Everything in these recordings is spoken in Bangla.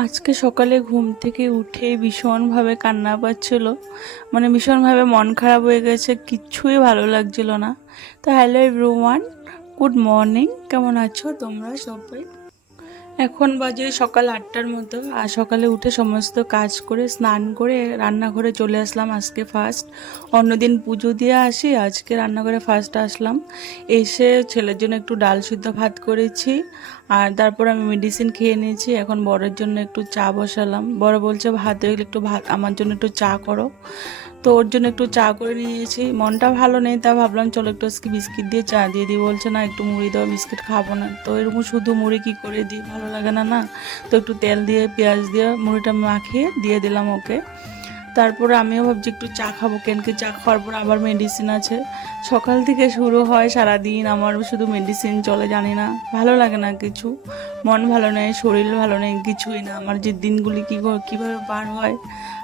আজকে সকালে ঘুম থেকে উঠে ভীষণভাবে কান্না পাচ্ছিল। মানে ভীষণভাবে মন খারাপ হয়ে গেছে, কিচ্ছুই ভালো লাগছিল না। তো হ্যালো এভরিওয়ান, গুড মর্নিং, কেমন আছো তোমরা সবাই? এখন বাজে সকাল 8টার মতো। আর সকালে উঠে সমস্ত কাজ করে স্নান করে রান্নাঘরে চলে আসলাম আজকে ফার্স্ট। অন্যদিন পুজো দিয়ে আসি, আজকে রান্নাঘরে ফার্স্ট আসলাম। এসে ছেলের জন্য একটু ডাল সিদ্ধ ভাত করেছি, আর তারপর আমি মেডিসিন খেয়ে নিয়েছি। এখন বরের জন্য একটু চা বসালাম। বড় বলছে ভাত হয়ে গেলে একটু ভাত আমার জন্য একটু চা করো। তো ওর জন্য একটু চা করে নিয়েছি। মনটা ভালো নেই, তা ভাবলাম চলো একটু আজকে বিস্কিট দিয়ে চা দিয়ে দিই। বলছে না একটু মুড়ি দাও, বিস্কিট খাবো না। তো এরকম শুধু মুড়ি কী করে দিই, ভালো লাগে না না। তো একটু তেল দিয়ে পেঁয়াজ দিয়ে মুড়িটা মাখিয়ে দিয়ে দিলাম ওকে। তারপরে আমিও ভাবছি একটু চা খাবো, কেন কি চা খাওয়ার পর আবার মেডিসিন আছে। সকাল থেকে শুরু হয় সারাদিন আমার শুধু মেডিসিন চলে, জানি না, ভালো লাগে না কিছু। মন ভালো নেই, শরীর ভালো নেই, কিছুই না। আমার যে দিনগুলি কীভাবে পার হয়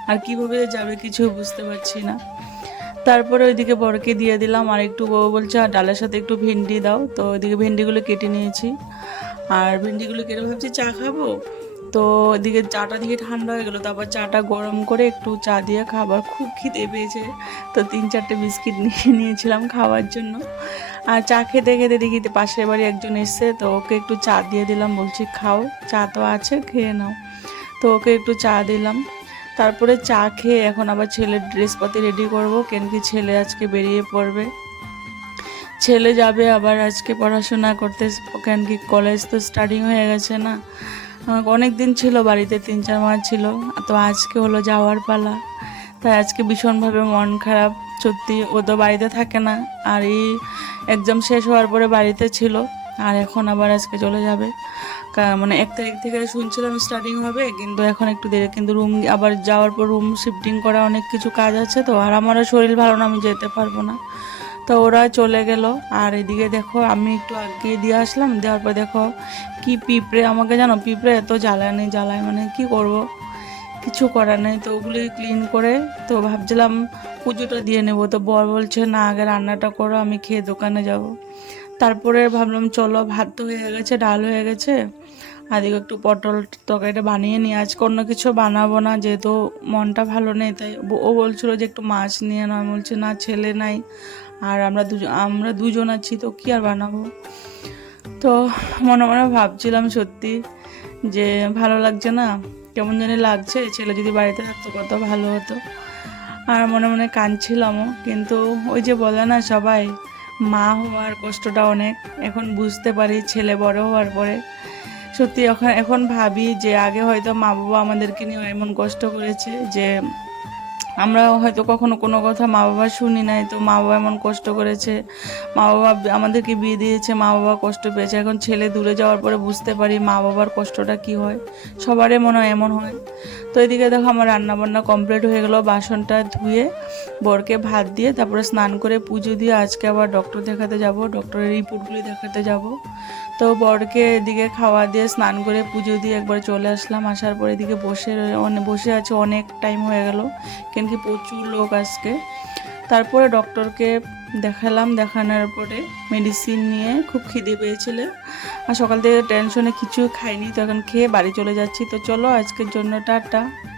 আর কীভাবে যাবে কিছু বুঝতে পারছি না। তারপরে ওইদিকে বরকে দিয়ে দিলাম, আর একটু বউ বলছে আর ডালের সাথে একটু ভেন্ডি দাও। তো ওইদিকে ভেন্ডিগুলো কেটে নিয়েছি, আর ভেন্ডিগুলো কেটে ভাবছি চা খাবো। তো ওইদিকে চাটা দিয়ে ঠান্ডা হয়ে গেলো, তারপর চাটা গরম করে একটু চা দিয়ে খাবার, খুব খিদে পেয়েছে। তো 3-4টে বিস্কিট নিয়ে নিয়েছিলাম খাওয়ার জন্য। আর চা খেতে খেতে দেখি পাশের বাড়ি একজন এসছে, তো ওকে একটু চা দিয়ে দিলাম, বলছি খাও, চা তো আছে খেয়ে নাও। তো ওকে একটু চা দিলাম। তারপরে চা খেয়ে এখন আবার ছেলের ড্রেসপাতি রেডি করব, কেন কি ছেলে আজকে বেরিয়ে পড়বে। ছেলে যাবে আবার আজকে পড়াশোনা করতে, কেন কি কলেজ তো স্টার্টিং হয়ে গেছে না। অনেক দিন ছিল বাড়িতে, 3-4 মাস ছিল। তো আজকে হলো যাওয়ার পালা। তাই আজকে ভীষণভাবে মন খারাপ। সত্যি ও তো বাড়িতে থাকে না, আর এই এক্সাম শেষ হওয়ার পরে বাড়িতে ছিল, আর এখন আবার আজকে চলে যাবে। মানে 1 তারিখ থেকে শুনছিলাম স্টার্টিং হবে, কিন্তু এখন একটু দেরি। কিন্তু রুম আবার যাওয়ার পর রুম শিফটিং করা অনেক কিছু কাজ আছে, তো আর আমারও শরীর ভালো না, আমি যেতে পারবো না। তো ওরা চলে গেল। আর এদিকে দেখো আমি একটু আগে দিয়ে আসলাম, দেওয়ার পর দেখো কি পিঁপড়ে আমাকে, জানো পিঁপড়ে এত জ্বালায়, মানে কি করব, কিছু করার নেই। তো ওগুলি ক্লিন করে তো ভাবছিলাম পুজোটা দিয়ে নেব। তো বর বলছে না আগে রান্নাটা করো, আমি খেয়ে দোকানে যাব। তারপরে ভাবলাম চলো, ভাত তো হয়ে গেছে, ডাল হয়ে গেছে, আর এদিকে একটু পটল তরকারিটা বানিয়ে নিই। আজকে অন্য কিছু বানাবো না, যেহেতু মনটা ভালো নেই। তাই ও বলছিল যে একটু মাছ নিয়ে নাও, আমি বলছি না, ছেলে নাই, আর আমরা দুজন আছি, তো কী আর বানাবো। তো মনে মনে ভাবছিলাম সত্যি যে ভালো লাগছে না, কেমন জানি লাগছে। ছেলে যদি বাড়িতে থাকতো কত ভালো হতো। আর মনে মনে কাঁদছিলামও, কিন্তু ওই যে বলে না সবাই, মা হওয়ার কষ্টটা অনেক এখন বুঝতে পারি ছেলে বড় হওয়ার পরে। সত্যি এখন এখন ভাবি যে আগে হয়তো মা বাবা আমাদেরকে নিয়ে এমন কষ্ট করেছে যে আমরা হয়তো কখনো কোনো কথা মা বাবা শুনি নাই। তো মা বাবা এমন কষ্ট করেছে, মা বাবা আমাদেরকে বিয়ে দিয়েছে, মা বাবা কষ্ট পেয়েছে। এখন ছেলে দূরে যাওয়ার পরে বুঝতে পারি মা বাবার কষ্টটা কি হয়। সবারই মনে হয় এমন হয়। তো এদিকে দেখো আমার রান্নাবান্না কমপ্লিট হয়ে গেলো, বাসনটা ধুয়ে বরকে ভাত দিয়ে তারপরে স্নান করে পুজো দিয়ে আজকে আবার ডক্টর দেখাতে যাব, ডক্টরের রিপোর্টগুলি দেখাতে যাব। তো বরকে এদিকে খাওয়া দিয়ে স্নান করে পুজো দিয়ে একবার চলে আসলাম। আসার পরে এদিকে বসে আছে, অনেক টাইম হয়ে গেল, কেন কি প্রচুর লোক আজকে। তারপরে ডক্টরকে দেখালাম, দেখানোর পরে মেডিসিন নিয়ে খুব খিদে পেয়েছিল, আর সকাল থেকে টেনশনে কিছু খাইনি, তো এখন খেয়ে বাড়ি চলে যাচ্ছি। তো চলো আজকের জন্য টাটা।